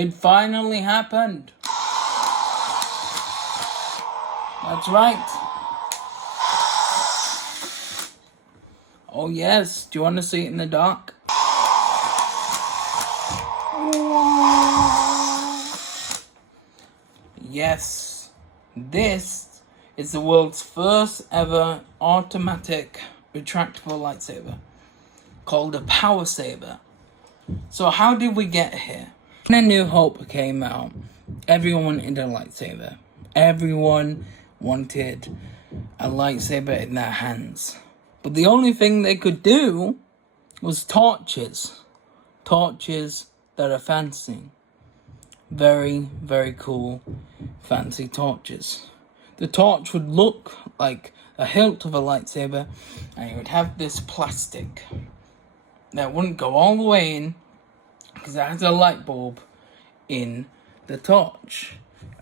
It finally happened. That's right. Oh yes, do you want to see it in the dark? Yes, this is the world's first ever automatic retractable lightsaber, called a power saber. So how did we get here? When A New Hope came out, everyone wanted a lightsaber. Everyone wanted a lightsaber in their hands. But the only thing they could do was torches. Torches that are fancy. Very, very cool, fancy torches. The torch would look like a hilt of a lightsaber, and it would have this plastic that wouldn't go all the way in, because it has a light bulb in the torch.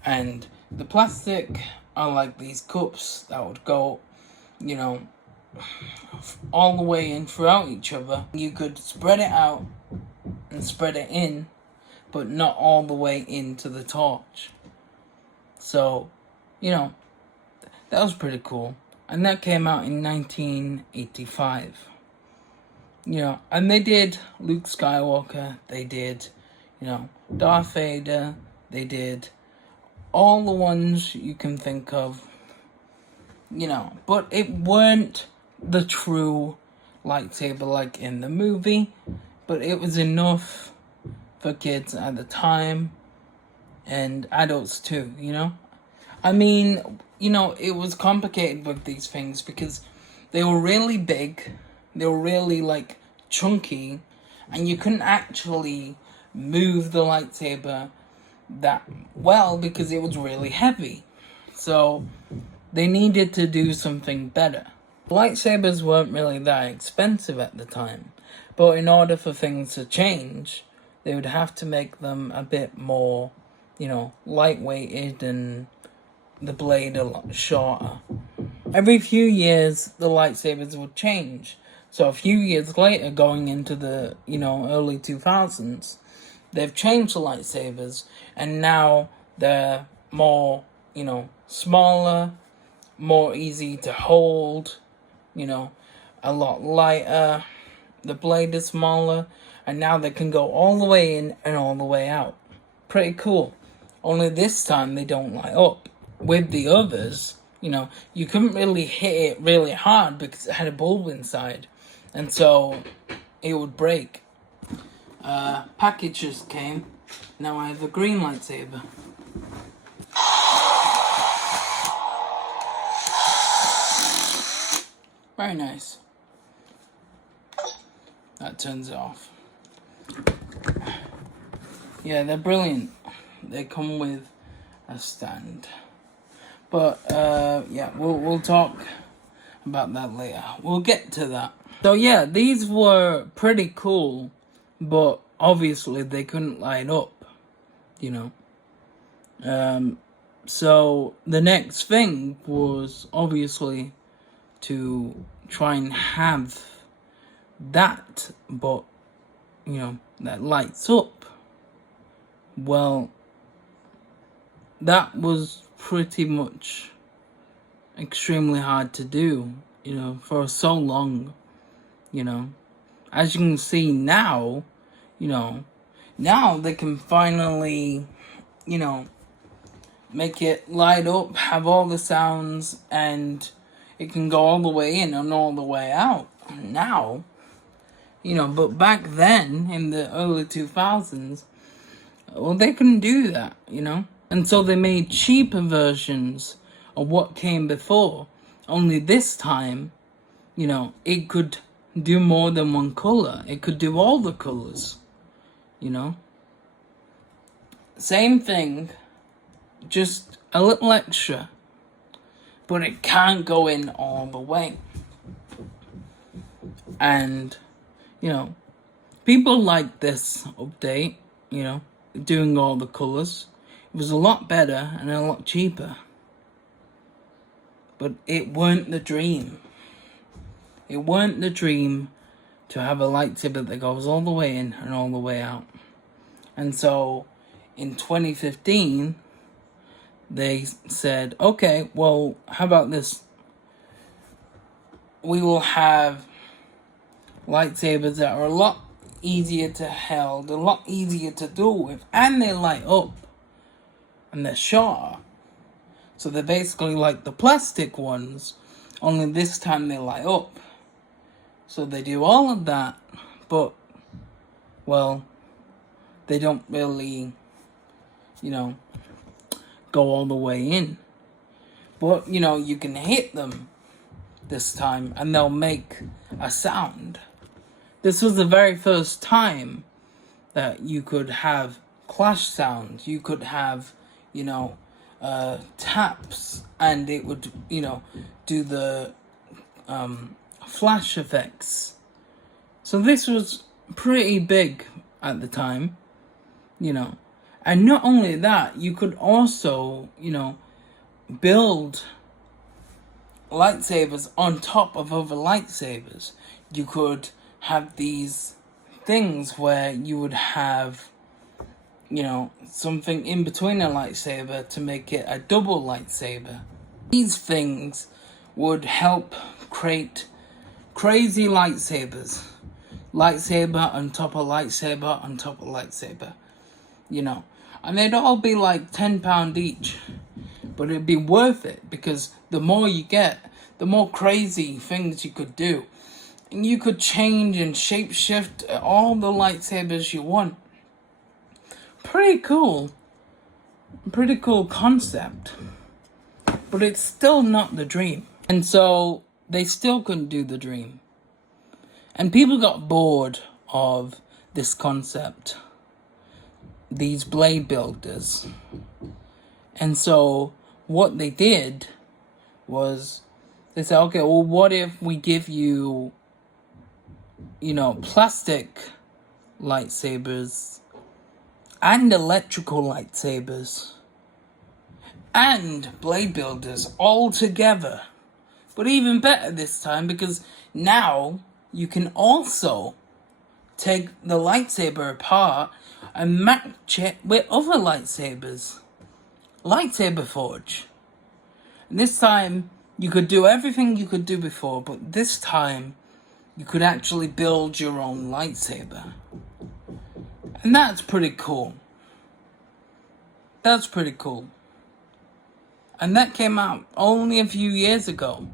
And the plastic are like these cups that would go, all the way in throughout each other. You could spread it out and spread it in, but not all the way into the torch. So, that was pretty cool. And that came out in 1985. And they did Luke Skywalker, they did, Darth Vader, they did all the ones you can think of, but it weren't the true lightsaber like in the movie, but it was enough for kids at the time, and adults too, I mean, it was complicated with these things because they were really big, they were really, chunky, and you couldn't actually move the lightsaber that well because it was really heavy. So they needed to do something better. Lightsabers weren't really that expensive at the time, but in order for things to change, they would have to make them a bit more, lightweighted and the blade a lot shorter. Every few years, the lightsabers would change. So a few years later, going into the, early 2000s, they've changed the lightsabers, and now they're more, smaller, more easy to hold, a lot lighter. The blade is smaller, and now they can go all the way in and all the way out. Pretty cool. Only this time they don't light up. With the others, you couldn't really hit it really hard because it had a bulb inside, and so it would break. Package just came. Now I have a green lightsaber. Very nice. That turns it off. Yeah, they're brilliant. They come with a stand. But, we'll talk about that later. We'll get to that. So, yeah, these were pretty cool, but obviously they couldn't light up, So, the next thing was obviously to try and have that, but, that lights up. Well, that was pretty much extremely hard to do, for so long, As you can see now, now they can finally, make it light up, have all the sounds, and it can go all the way in and all the way out now, but back then, in the early 2000s, well, they couldn't do that, And so they made cheaper versions of what came before. Only this time, it could do more than one color. It could do all the colors, Same thing, just a little extra. But it can't go in all the way. And, people like this update, doing all the colors. It was a lot better and a lot cheaper. But it weren't the dream. It weren't the dream to have a lightsaber that goes all the way in and all the way out. And so in 2015, they said, okay, well, how about this? We will have lightsabers that are a lot easier to hold, a lot easier to do with, and they light up, and they're shorter. So they're basically like the plastic ones, only this time they light up. So they do all of that, but, well, they don't really, go all the way in. But, you can hit them this time and they'll make a sound. This was the very first time that you could have clash sounds. You could have, taps, and it would, do the flash effects. So this was pretty big at the time, And not only that, you could also, build lightsabers on top of other lightsabers. You could have these things where you would have, something in between a lightsaber to make it a double lightsaber. These things would help create crazy lightsabers. Lightsaber on top of lightsaber on top of lightsaber. And they'd all be like £10 each. But it'd be worth it, because the more you get, the more crazy things you could do. And you could change and shapeshift all the lightsabers you want. Pretty cool. Pretty cool concept. But it's still not the dream. And so they still couldn't do the dream. And people got bored of this concept. These blade builders. And so what they did was they said, okay, well, what if we give you, plastic lightsabers and electrical lightsabers and blade builders all together? But even better this time, because now you can also take the lightsaber apart and match it with other lightsabers. Lightsaber Forge. And this time, you could do everything you could do before, but this time, you could actually build your own lightsaber. And that's pretty cool. That's pretty cool. And that came out only a few years ago.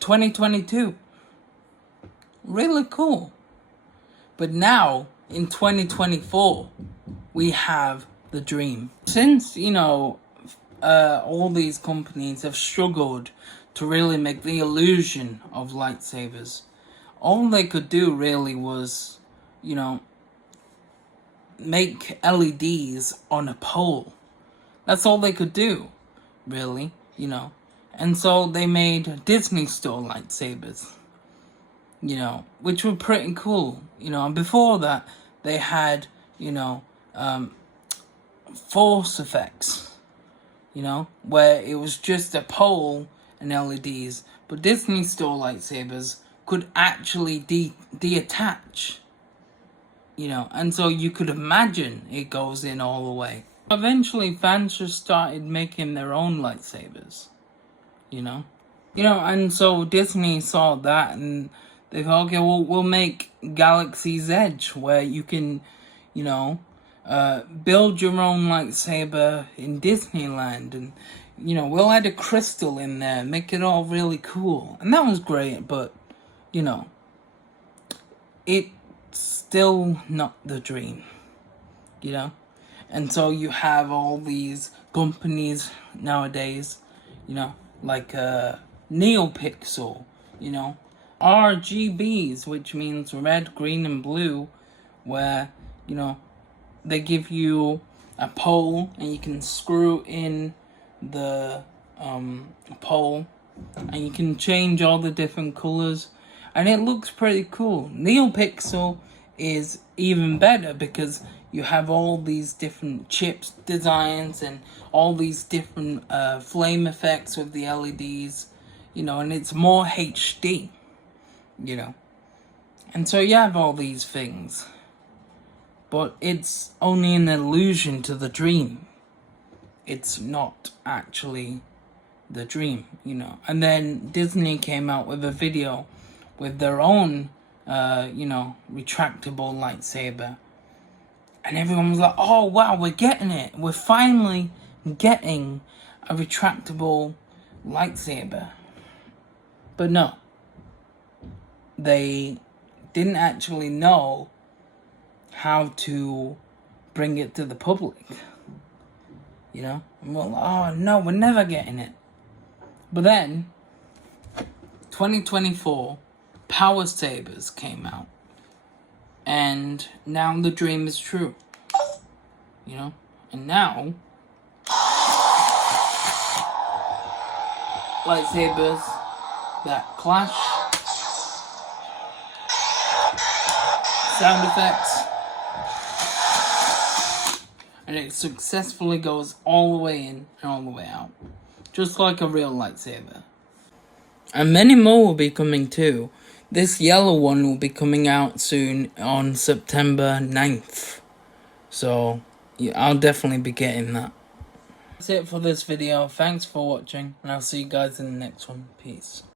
2022. Really cool. But now, in 2024, we have the dream. Since, all these companies have struggled to really make the illusion of lightsabers, all they could do really was, make LEDs on a pole. That's all they could do, really, And so they made Disney Store lightsabers, which were pretty cool, And before that, they had, force effects, where it was just a pole and LEDs. But Disney Store lightsabers could actually detach, and so you could imagine it goes in all the way. Eventually, fans just started making their own lightsabers, and so Disney saw that and they thought, okay, well, we'll make Galaxy's Edge, where you can, build your own lightsaber in Disneyland, and we'll add a crystal in there, make it all really cool. And that was great, but it's still not the dream, and so you have all these companies nowadays, like NeoPixel, RGBs, which means red, green, and blue, where they give you a pole and you can screw in the pole and you can change all the different colors, and it looks pretty cool. NeoPixel is even better because you have all these different chips designs and all these different flame effects with the LEDs, and it's more HD, and so you have all these things. but it's only an illusion to the dream. It's not actually the dream, you know. And then Disney came out with a video with their own, retractable lightsaber. And everyone was like, oh wow, we're getting it. We're finally getting a retractable lightsaber. But no. They didn't actually know how to bring it to the public. You know? And we're like, oh no, we're never getting it. But then, 2024, Power Sabers came out. And now the dream is true. You know? And now, lightsabers that clash, sound effects, and it successfully goes all the way in and all the way out. Just like a real lightsaber. And many more will be coming too. This yellow one will be coming out soon on September 9th. So, yeah, I'll definitely be getting that. That's it for this video. Thanks for watching, and I'll see you guys in the next one. Peace.